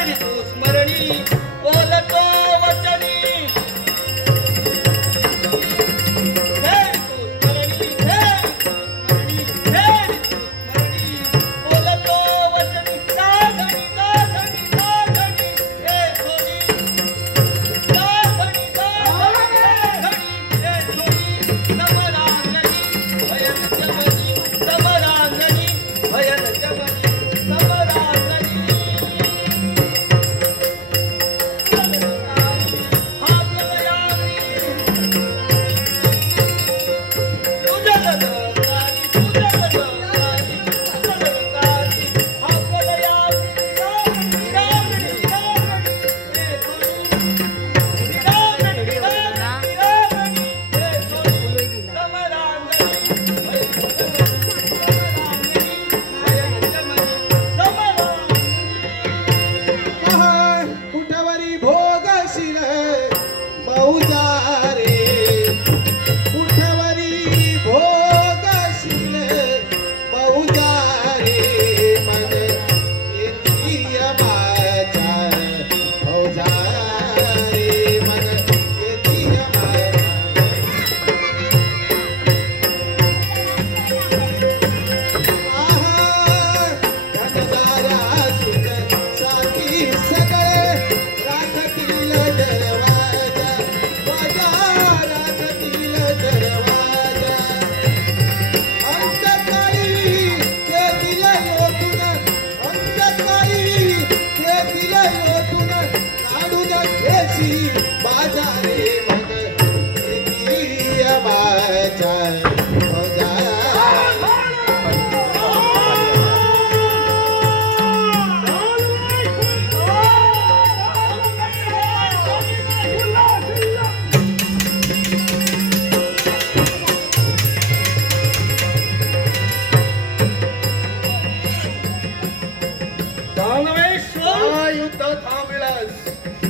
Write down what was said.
帰れどうす。ま Together. Hallo, Wessel! Ah, Jutta, Tamilas!